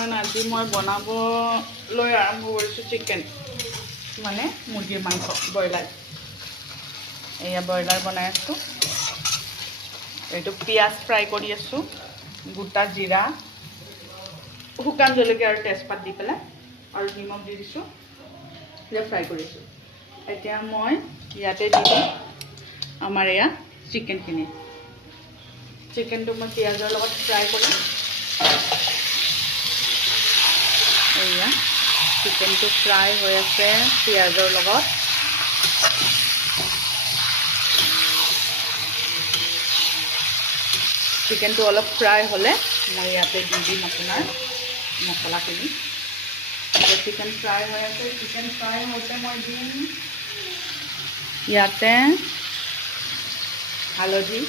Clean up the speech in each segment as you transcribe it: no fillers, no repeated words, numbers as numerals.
কাৰণ আজি মই বনাবলৈ আৰম্ভ কৰিছোঁ চিকেন, মানে মুৰ্গীৰ মাংস, ব্ৰইলাৰ। এয়া ব্ৰইলাৰ বনাই আছোঁ। এইটো পিঁয়াজ ফ্ৰাই কৰি আছোঁ, গোটা জিৰা, শুকান জলকীয়া আৰু তেজপাত দি পেলাই আৰু নিমখ দি দিছোঁ, এতিয়া ফ্ৰাই কৰিছোঁ। এতিয়া মই ইয়াতে দি দিম আমাৰ এয়া চিকেনখিনি। চিকেনটো মই পিঁয়াজৰ লগত ফ্ৰাই কৰিম। এয়া চিকেনটো ফ্ৰাই হৈ আছে পিঁয়াজৰ লগত। চিকেনটো অলপ ফ্ৰাই হ'লে মই ইয়াতে দি দিম আপোনাৰ মছলাখিনি। চিকেন ফ্ৰাই হৈ আছে, চিকেন ফ্ৰাই হওঁতে মই দিম ইয়াতে হালধি,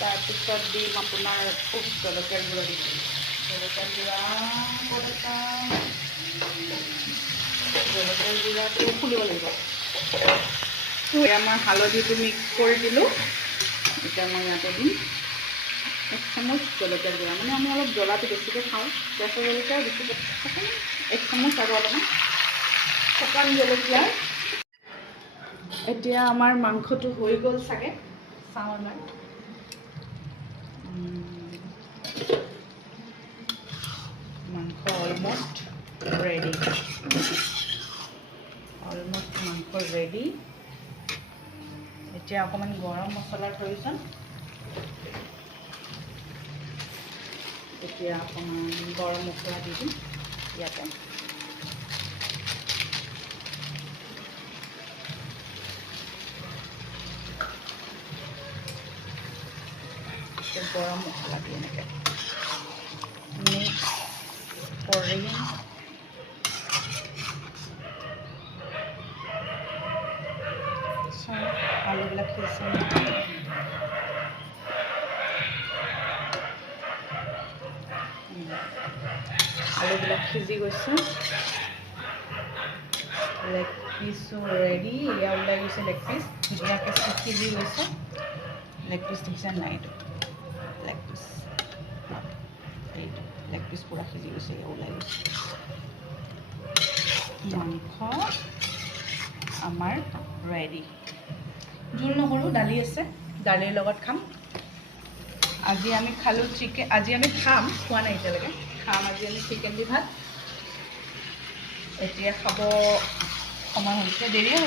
তাৰপিছত দিম আপোনাৰ জলকীয়াৰ গুড়া দিম। জলকীয়াৰ গুড়াটো খুলিব লাগিব। আমাৰ হালধিটো মিক্স কৰি দিলোঁ। এতিয়া মই ইয়াতে দিম 1 চামুচ জলকীয়াৰ গুড়া, মানে আমি অলপ জ্বলাটো বেছিকৈ খাওঁ, কেঁচা জলকীয়া বেছিকৈ 1 চামুচ আৰু অলপমান শুকান জলকীয়া। এতিয়া আমাৰ মাংসটো হৈ গ'ল চাগে, চাওঁ এবাৰ। মাংস অলমষ্ট ৰেডি, মাংস ৰেডি। এতিয়া অকণমান গৰম মছলাৰ প্ৰয়োজন। এতিয়া অকণমান গৰম মছলা দি দিম ইয়াতে। গৰম মছলা দি এনেকৈ মিক্স কৰি আলুবিলাক সিজি গৈছে। লেগ পিচো ৰেডি, এয়া ওলাই গৈছে লেগ পিচ, ধুনীয়াকৈ সিজি গৈছে। লেগ পিচ দেখিছে নাই? এইটো লেগ পিচ, এইটো লেগ পিচ পূৰা সিজি গৈছে, এয়া ওলাই গৈছে। মাংস আমাৰ ৰেডি। জোল নহৰু দালি আছে, দালিৰ লগত খাম। আজি আমি খালোঁ চিকেন, আজি আমি খাম, খোৱা নাই এতিয়ালৈকে, খাম আজি আমি চিকেন দি ভাত। এতিয়া খাব সময় হৈছে, দেৰি